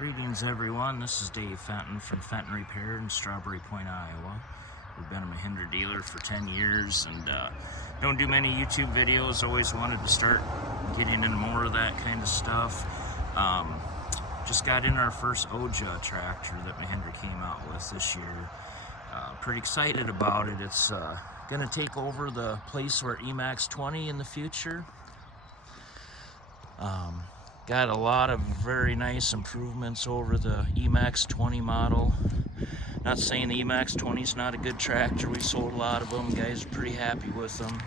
Greetings everyone, this is Dave Fenton from Fenton Repair in Strawberry Point, Iowa. We've been a Mahindra dealer for 10 years and don't do many YouTube videos. Always wanted to start getting into more of that kind of stuff. Just got in our first OJA tractor that Mahindra came out with this year. Pretty excited about it. It's going to take over the place where Emax 20 in the future. Got a lot of very nice improvements over the Emax 20 model. Not saying the Emax 20 is not a good tractor. We sold a lot of them. Guys are pretty happy with them.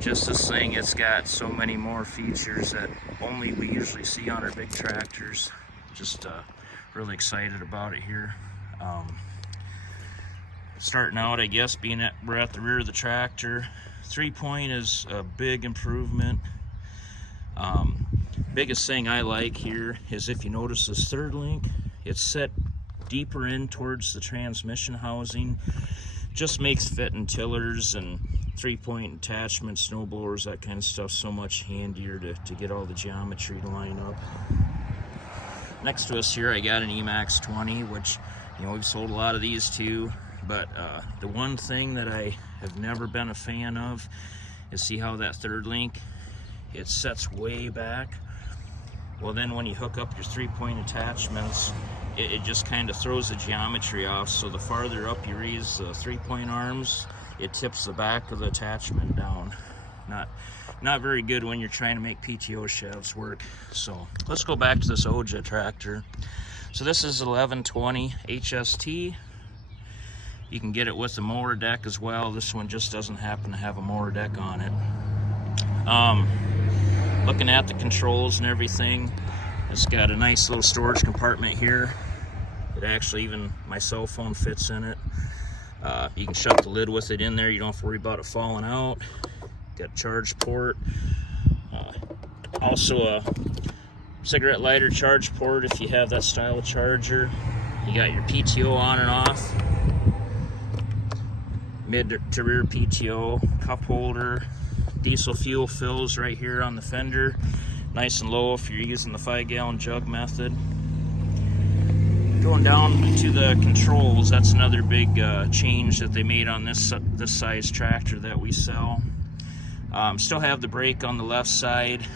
Just this thing, it's got so many more features that only we usually see on our big tractors. Just really excited about it here. Starting out, I guess, we're at the rear of the tractor. 3-point is a big improvement. Biggest thing I like here is, if you notice this third link, it's set deeper in towards the transmission housing. Just makes fitting tillers and 3-point attachments, snow blowers, that kind of stuff so much handier to get all the geometry to line up. Next to us here, I got an Emax 20, which, you know, we've sold a lot of these too, but the one thing that I have never been a fan of is, see how that third link, it sets way back. Well, then when you hook up your 3-point attachments, it just kind of throws the geometry off. So the farther up you raise the 3-point arms, it tips the back of the attachment down. Not very good when you're trying to make PTO shafts work. So let's go back to this OJA tractor. So this is 1120 HST. You can get it with the mower deck as well. This one just doesn't happen to have a mower deck on it. Looking at the controls and everything, it's got a nice little storage compartment here. It actually, even my cell phone fits in it. You can shut the lid with it in there. You don't have to worry about it falling out. Got a charge port. Also a cigarette lighter charge port if you have that style of charger. You got your PTO on and off. Mid to rear PTO, cup holder. Diesel fuel fills right here on the fender, nice and low if you're using the 5-gallon jug method. Going down to the controls, that's another big change that they made on this size tractor that we sell. Still have the brake on the left side,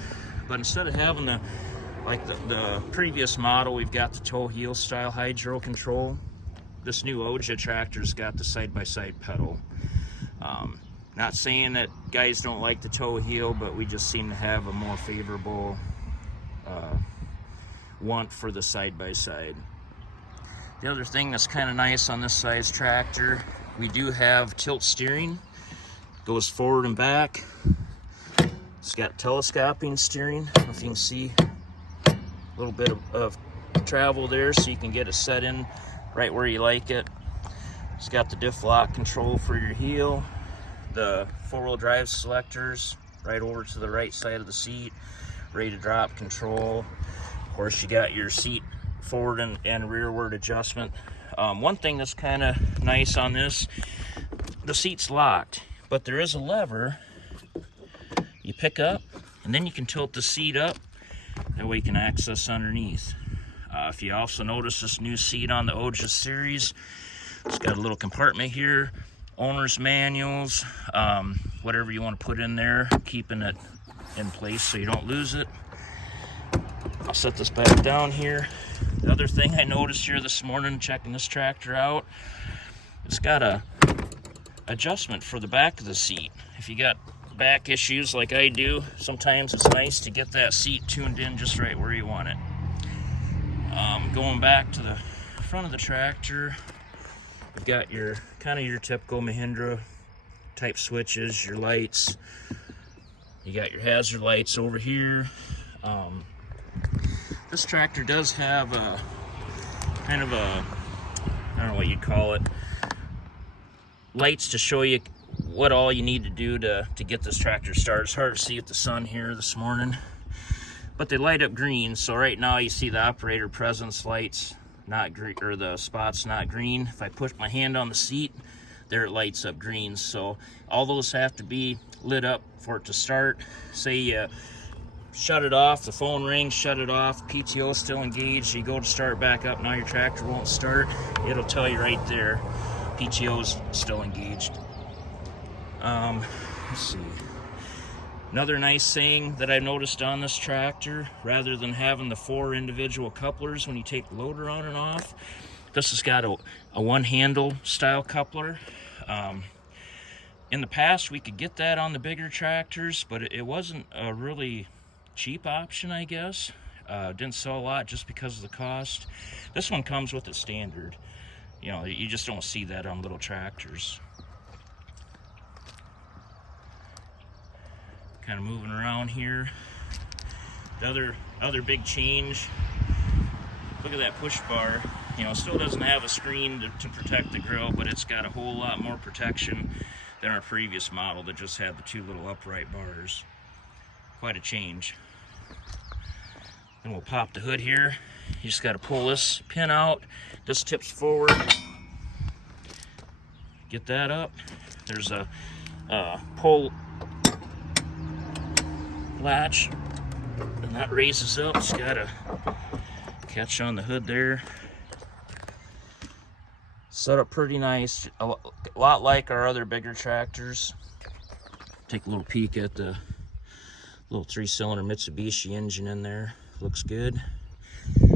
but instead of having the previous model, we've got the toe heel style hydro control. This new OJA tractor's got the side-by-side pedal. Not saying that guys don't like the toe heel, but we just seem to have a more favorable want for the side-by-side. The other thing that's kind of nice on this size tractor, we do have tilt steering. Goes forward and back. It's got telescoping steering. I don't know if you can see a little bit of travel there, so you can get it set in right where you like it. It's got the diff lock control for your heel. The 4-wheel drive selectors right over to the right side of the seat, ready to drop control. Of course, you got your seat forward and rearward adjustment. One thing that's kind of nice on this, the seat's locked, but there is a lever you pick up, and then you can tilt the seat up. That way you can access underneath. If you also notice this new seat on the OJA series, it's got a little compartment here. Owner's manuals, whatever you want to put in there, keeping it in place so you don't lose it. I'll set this back down here. The other thing I noticed here this morning checking this tractor out, it's got a adjustment for the back of the seat. If you got back issues like I do, sometimes it's nice to get that seat tuned in just right where you want it. Going back to the front of the tractor, you've got your kind of your typical Mahindra type switches, your lights. You got your hazard lights over here. This tractor does have a kind of a, I don't know what you'd call it, lights to show you what all you need to do to get this tractor started. It's hard to see with the sun here this morning, but they light up green. So right now you see the operator presence lights not green, or the spot's not green. If I push my hand on the seat, there it lights up green. So all those have to be lit up for it to start. Say you shut it off, the phone rings, shut it off, PTO is still engaged, you go to start back up, now your tractor won't start, it'll tell you right there, PTO is still engaged. Let's see. Another nice thing that I noticed on this tractor, rather than having the 4 individual couplers when you take the loader on and off, this has got a one handle style coupler. In the past we could get that on the bigger tractors, but it wasn't a really cheap option, I guess. Didn't sell a lot just because of the cost. This one comes with it standard. You know, you just don't see that on little tractors. Kind of moving around here. The other big change, look at that push bar. You know, it still doesn't have a screen to protect the grill, but it's got a whole lot more protection than our previous model that just had the 2 little upright bars. Quite a change. Then we'll pop the hood here. You just got to pull this pin out. This tips forward. Get that up. There's a pull latch, and that raises up. It's got a catch on the hood there. Set up pretty nice, a lot like our other bigger tractors. Take a little peek at the little 3-cylinder Mitsubishi engine in there. Looks good.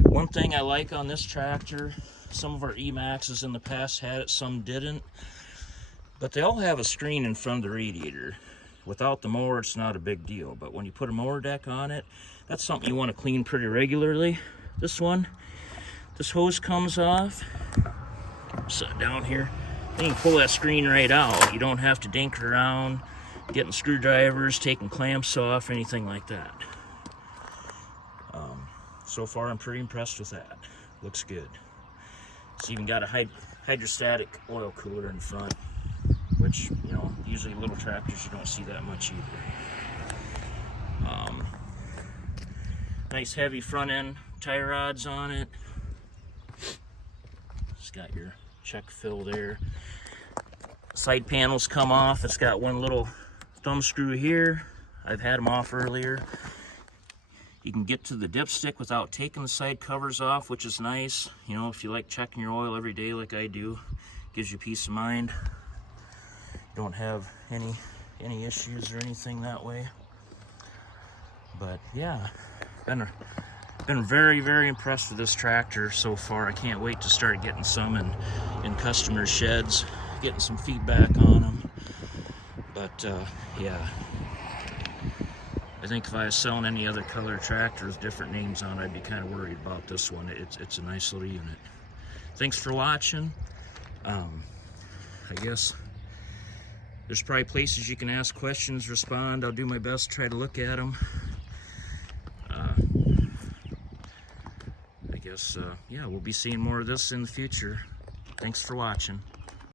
One thing I like on this tractor, some of our E-Maxes in the past had it, some didn't, but they all have a screen in front of the radiator. Without the mower, it's not a big deal, but when you put a mower deck on it, that's something you want to clean pretty regularly. This hose comes off. Set down here, then you can pull that screen right out. You don't have to dink around getting screwdrivers, taking clamps off, anything like that. So far I'm pretty impressed with that. Looks good. It's even got a hydrostatic oil cooler in front, which, you know, usually little tractors you don't see that much either. Nice heavy front end tie rods on it. It's got your check fill there. Side panels come off. It's got one little thumb screw here. I've had them off earlier. You can get to the dipstick without taking the side covers off, which is nice. You know, if you like checking your oil every day like I do, gives you peace of mind. You don't have any issues or anything that way. But yeah, been very, very impressed with this tractor so far. I can't wait to start getting some in customer sheds, getting some feedback on them. But yeah, I think if I was selling any other color tractor with different names on it, I'd be kind of worried about this one. It's a nice little unit. Thanks for watching. I guess there's probably places you can ask questions, respond. I'll do my best to try to look at them. I guess, yeah, we'll be seeing more of this in the future. Thanks for watching.